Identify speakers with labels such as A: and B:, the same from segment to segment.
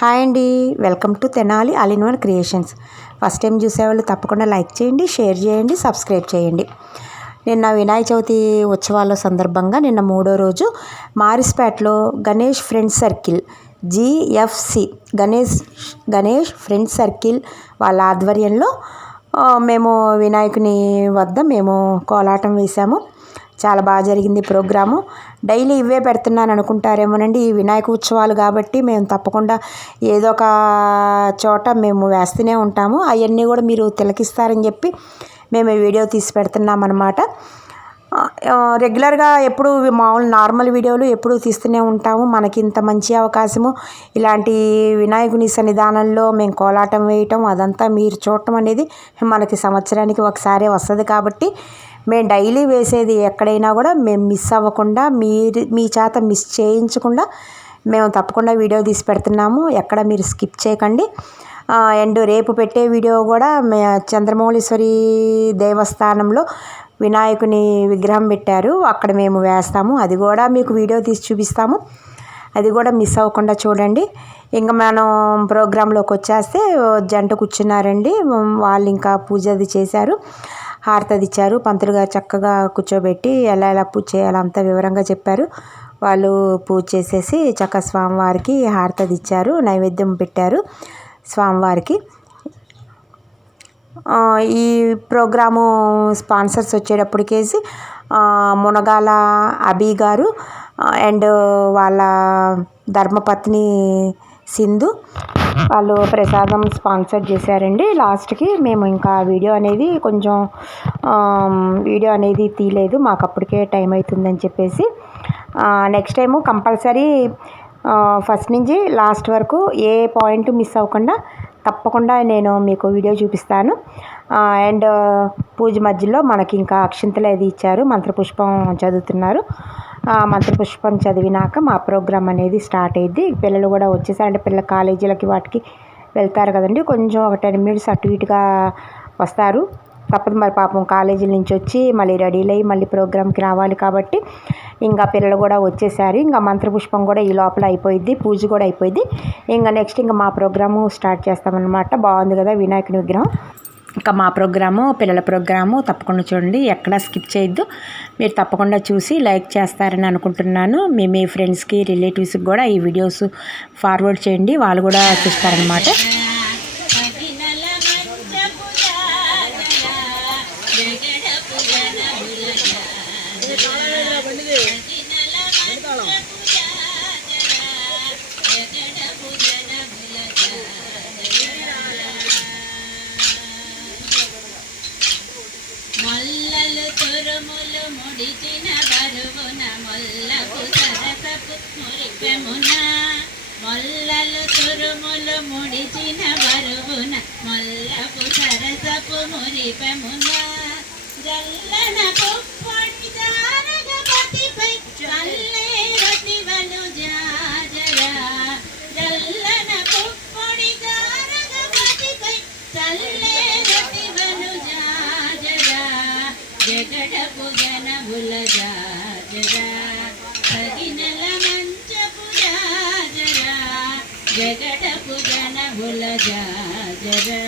A: Hi అండి. Welcome to Tenali all in one creations. First time చూసేవాళ్ళు తప్పకుండా like చేయండి షేర్ చేయండి సబ్స్క్రైబ్ చేయండి. నిన్న వినాయక చవితి ఉత్సవాల సందర్భంగా నిన్న మూడో రోజు మారిస్పేటలో Ganesh friends circle GFC Ganesh Ganesh friends circle వాళ్ళ ఆధ్వర్యంలో మేము వినాయకుని వద్ద మేము కోలాటం వేసాము చాలా బాగా జరిగింది ప్రోగ్రాము. డైలీ ఇవే పెడుతున్నాను అనుకుంటారేమోనండి. ఈ వినాయక ఉత్సవాలు కాబట్టి మేము తప్పకుండా ఏదో ఒక చోట మేము వేస్తూనే ఉంటాము. అవన్నీ కూడా మీరు తిలకిస్తారని చెప్పి మేము వీడియో తీసి పెడుతున్నాం అనమాట రెగ్యులర్గా ఎప్పుడు మామూలు నార్మల్ వీడియోలు ఎప్పుడు తీస్తూనే ఉంటాము. మనకి ఇంత మంచి అవకాశము. ఇలాంటి వినాయకుని సన్నిధానంలో మేము కోలాటం వేయటం అదంతా మీరు చూడటం అనేది మనకి సంవత్సరానికి ఒకసారి వస్తుంది కాబట్టి మేము డైలీ వేసేది ఎక్కడైనా కూడా మేము మిస్ అవ్వకుండా మీరు మీ చేత మిస్ చేయించకుండా మేము తప్పకుండా వీడియో తీసి పెడుతున్నాము. ఎక్కడ మీరు స్కిప్ చేయకండి. అండ్ రేపు పెట్టే వీడియో కూడా చంద్రమౌళీశ్వరి దేవస్థానంలో వినాయకుని విగ్రహం పెట్టారు. అక్కడ మేము వేస్తాము. అది కూడా మీకు వీడియో తీసి చూపిస్తాము. అది కూడా మిస్ అవ్వకుండా చూడండి. ఇంకా మనం ప్రోగ్రాంలోకి వచ్చేస్తే జంట కూర్చున్నారండి. వాళ్ళు ఇంకా పూజ అది చేశారు. హారతది ఇచ్చారు పంతులు గారు చక్కగా కూర్చోబెట్టి ఎలా ఎలా పూజ చేయాలో అంత వివరంగా చెప్పారు. వాళ్ళు పూజ చేసేసి చక్క స్వామివారికి హారతది ఇచ్చారు నైవేద్యం పెట్టారు స్వామివారికి. ఈ ప్రోగ్రాము స్పాన్సర్స్ వచ్చేటప్పటికేసి మునగాల అబీ గారు అండ్ వాళ్ళ ధర్మపత్ని సింధు వాళ్ళు ప్రసాదం స్పాన్సర్ చేశారండి. లాస్ట్కి మేము ఇంకా వీడియో అనేది కొంచెం వీడియో అనేది తీయలేదు. మాకు అప్పటికే టైం అవుతుందని చెప్పేసి. నెక్స్ట్ టైము కంపల్సరీ ఫస్ట్ నుంచి లాస్ట్ వరకు ఏ పాయింట్ మిస్ అవ్వకుండా తప్పకుండా నేను మీకు వీడియో చూపిస్తాను. అండ్ పూజ మధ్యలో మనకి ఇంకా అక్షింతలు అది ఇచ్చారు. మంత్రపుష్పం చదువుతున్నారు. మంత్రపుష్పం చదివినాక మా ప్రోగ్రామ్ అనేది స్టార్ట్ అయ్యింది పిల్లలు కూడా వచ్చేసారంటే పిల్లల కాలేజీలకి వాటికి వెళ్తారు కదండి. కొంచెం ఒక టెన్ మినిట్స్ అటు ఇటుగా వస్తారు. తప్పదు మరి పాపం కాలేజీల నుంచి వచ్చి మళ్ళీ రెడీలు అయ్యి మళ్ళీ ప్రోగ్రామ్కి రావాలి కాబట్టి ఇంకా పిల్లలు కూడా వచ్చేసారు. ఇంకా మంత్రపుష్పం కూడా ఈ లోపల అయిపోయింది పూజ కూడా అయిపోయింది ఇంకా నెక్స్ట్ ఇంకా మా ప్రోగ్రాము స్టార్ట్ చేస్తామన్నమాట. బాగుంది కదా వినాయకుని విగ్రహం. ఇంకా మా ప్రోగ్రాము పిల్లల ప్రోగ్రాము తప్పకుండా చూడండి. ఎక్కడా స్కిప్ చేయొద్దు. మీరు తప్పకుండా చూసి లైక్ చేస్తారని అనుకుంటున్నాను. మీ మీ ఫ్రెండ్స్కి రిలేటివ్స్కి కూడా ఈ వీడియోస్ ఫార్వర్డ్ చేయండి. వాళ్ళు కూడా చూస్తారనమాట
B: మొల్లలు ముడిచిన బరువున మొల్లపు సరసపు మురిపెమున జల్లన పొప్పొడి జారగపతిపై చల్లే వలు జాజరా జల్లన పొప్పొడి జారగపతిపై చల్లే వలు జాజరా జగడపు జనముల జాజరా జగడపు జనముల జాజరా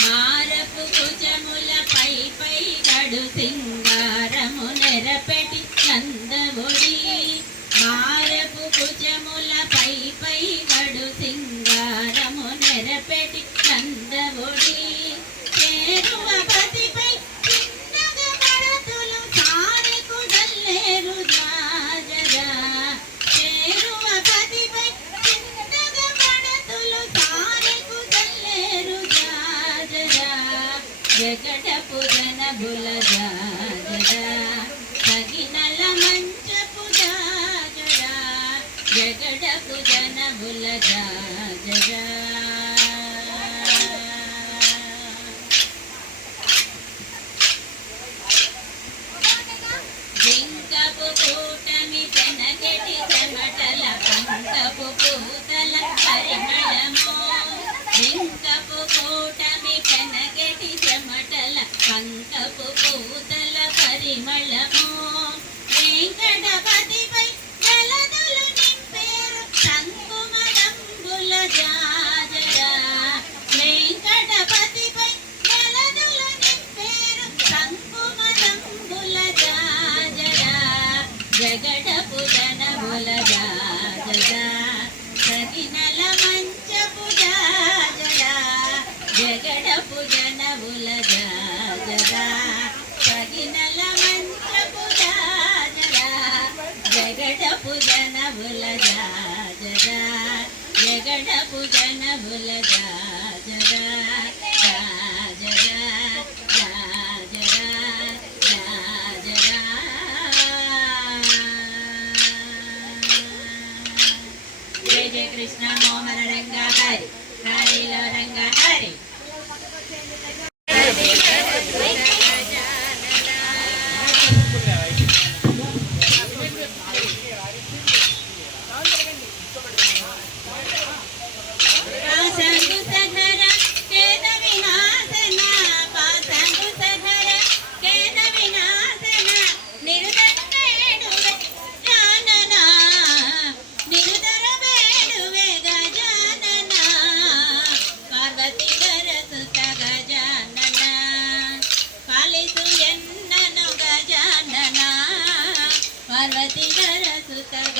B: మారపు కుజముల పై పై గడు సింగారము నెరపెటి నందముడి మారపు కుజముల పై పై గడు సింగారము నెరపెటి పంకపు కూటమి పెనగటి చెమటల పంకపు పూతల పరిమళము. వెంకటపతి is now పార్వతి గర సుతగ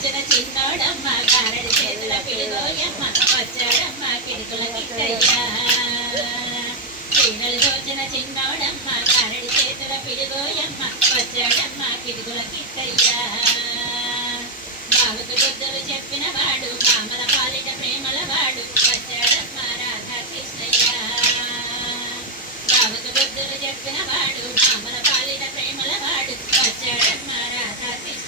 B: ఆలోచన చిన్నోడమ్మ కారడి చేతుల పిడిదోయమ్మ వచ్చాడమ్మ కిడుకుల కిట్టయ్యా. చీరలు దోచిన చిన్నోడమ్మ కారడి చేతుల పిడిదోయమ్మ వచ్చాడమ్మ కిడుకుల కిట్టయ్యా. బావకు బుద్ధులు చెప్పిన వాడు మామల పాలిట ప్రేమల వాడు వచ్చాడమ్మ రాధాకృష్ణయ్యా. బావకు బుద్ధులు చెప్పిన వాడు మామల పాలిట ప్రేమల వాడు వచ్చాడమ్మ రాధాకృష్ణ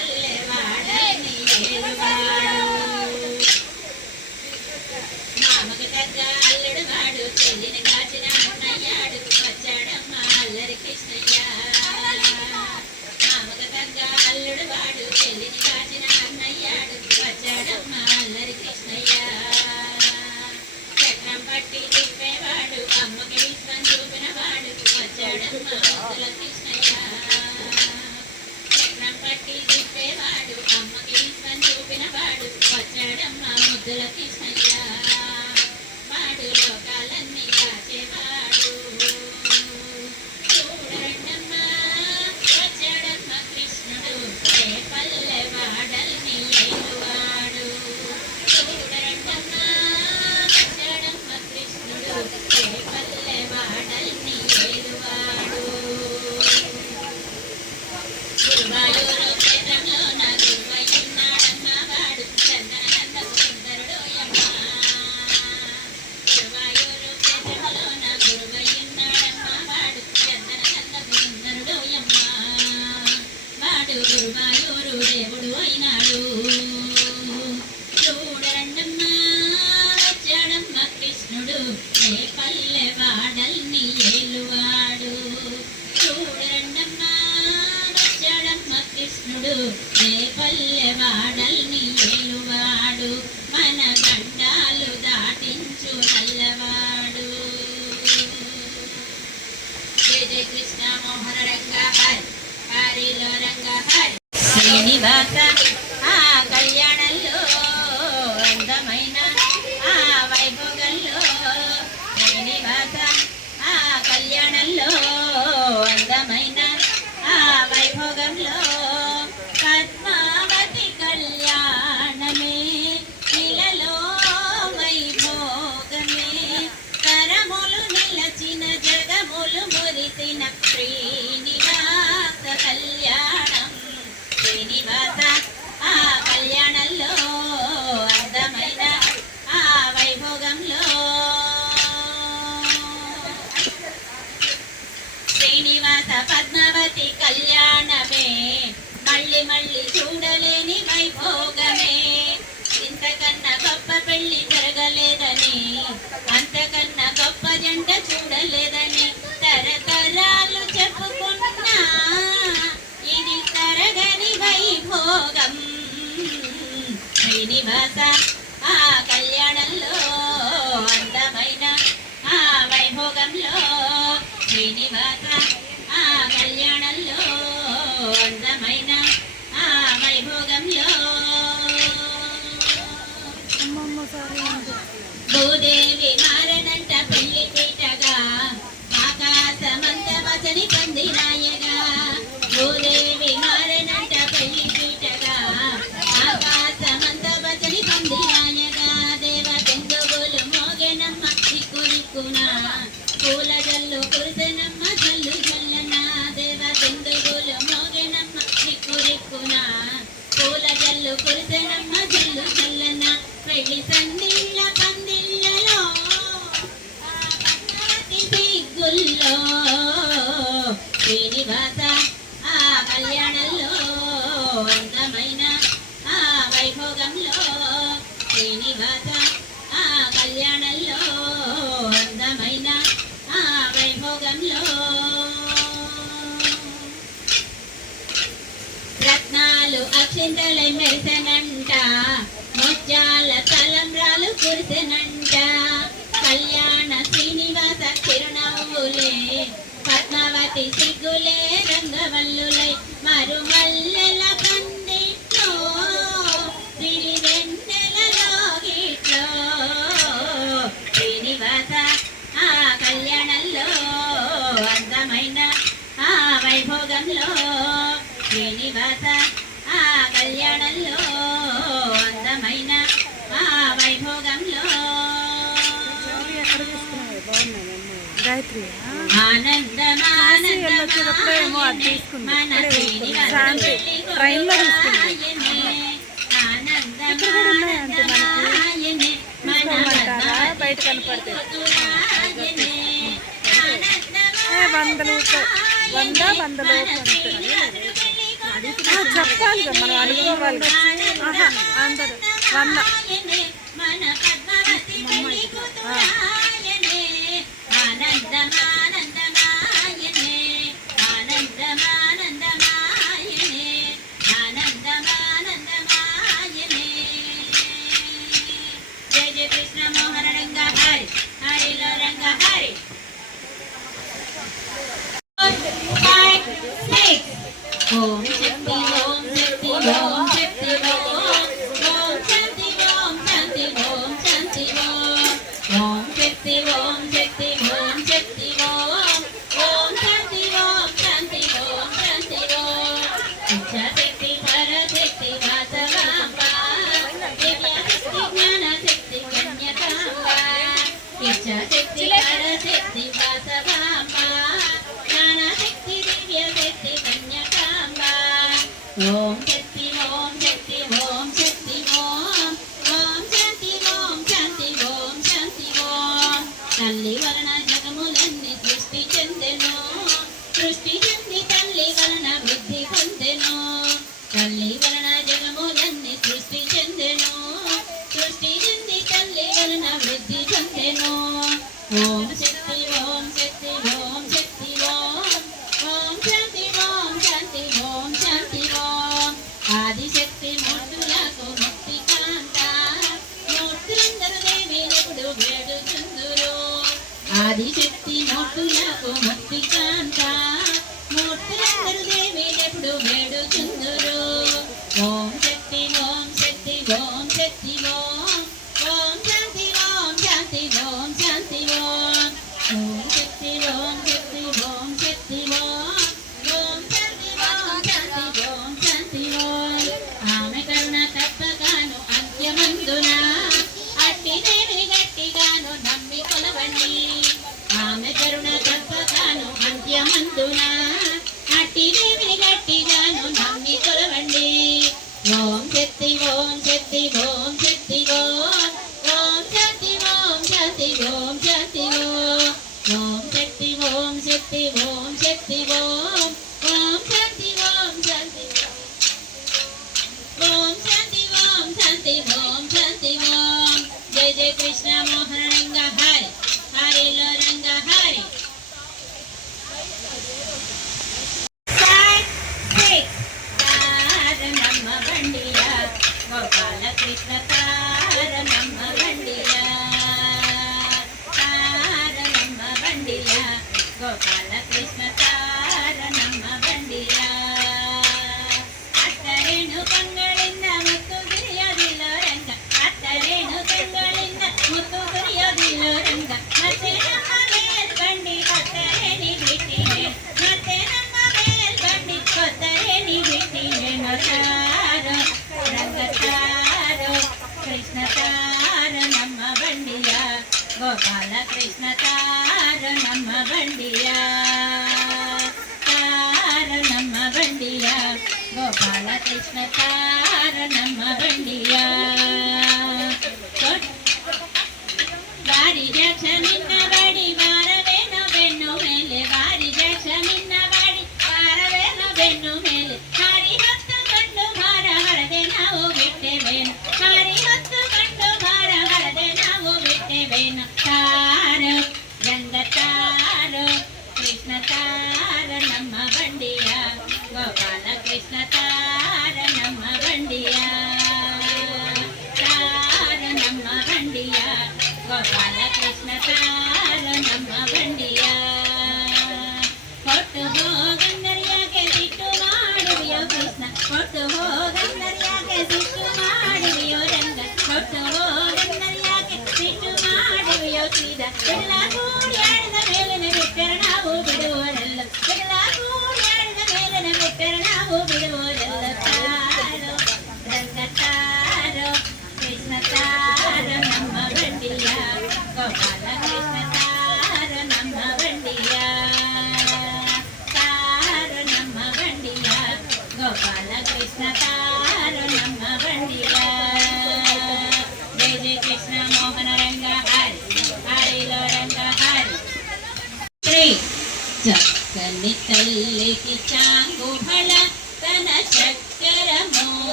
B: ಮಹಾರಾಣಿ bandeira. అక్షింతలై మెరిసెనంట ముత్యాల తలంబ్రాలు కురిసెనంట. కళ్యాణ శ్రీనివాస చిరునవ్వులే పద్మావతి సిగ్గులే రంగవల్లులై మరుమల్లెలా
C: అప్పుడు
B: ఏమో
C: అది తీసుకుంది. శాంతి ట్రైన్లో తీసుకుంది. ఇక్కడ మనకి. తీసుకోమంటారా? బయట
B: కనపడతాయి
C: వందలు వంద వందలు చెప్పాలి కదా మనం అనుకోవాలి అందరు వంద.
B: Yeah.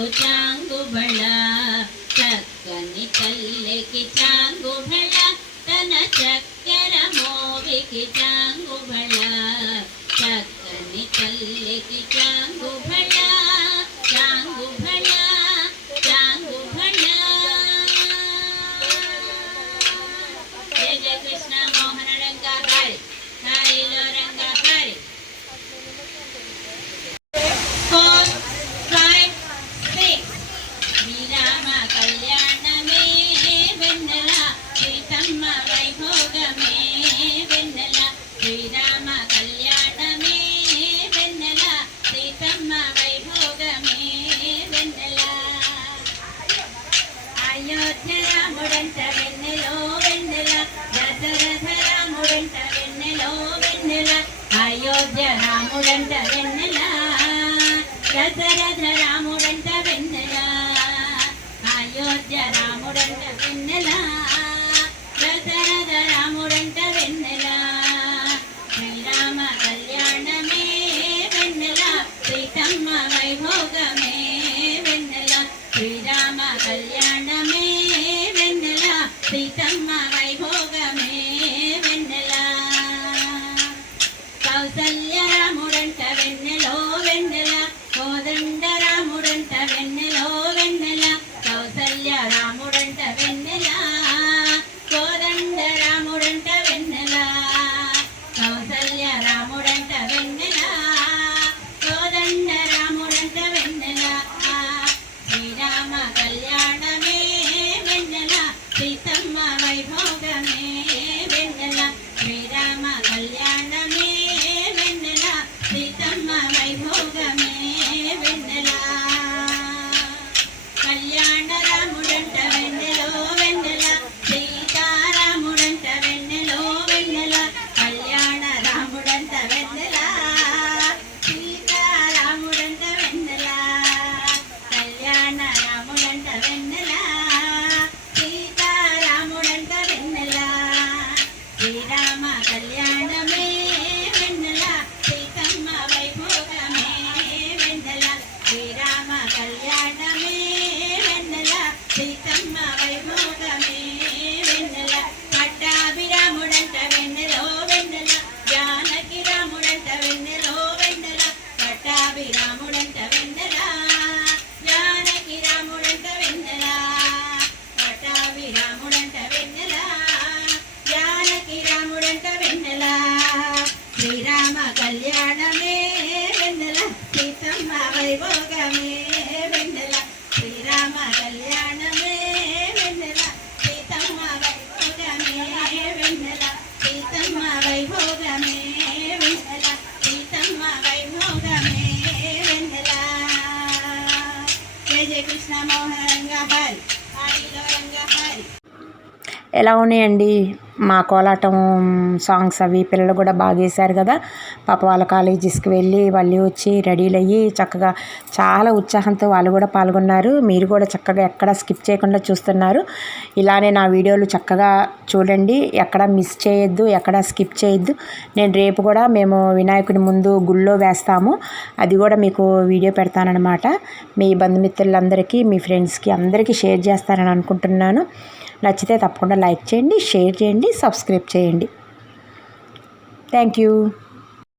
B: Good. na mauhalang laban.
A: ఎలా ఉన్నాయండి? మా కోలాటం సాంగ్స్ అవి పిల్లలు కూడా బాగా వేశారు కదా. పాప వాళ్ళ కాలేజీస్కి వెళ్ళి వాళ్ళు వచ్చి రెడీలు అయ్యి చక్కగా చాలా ఉత్సాహంతో వాళ్ళు కూడా పాల్గొన్నారు. మీరు కూడా చక్కగా ఎక్కడ స్కిప్ చేయకుండా చూస్తున్నారు. ఇలానే నా వీడియోలు చక్కగా చూడండి. ఎక్కడ మిస్ చేయొద్దు ఎక్కడ స్కిప్ చేయొద్దు. నేను రేపు కూడా మేము వినాయకుని ముందు గుళ్ళో వేస్తాము. అది కూడా మీకు వీడియో పెడతానమాట మీ బంధుమిత్రులందరికీ మీ ఫ్రెండ్స్కి అందరికీ షేర్ చేస్తానని అనుకుంటున్నాను. నచ్చితే తప్పకుండా లైక్ చేయండి షేర్ చేయండి సబ్స్క్రైబ్ చేయండి. Thank you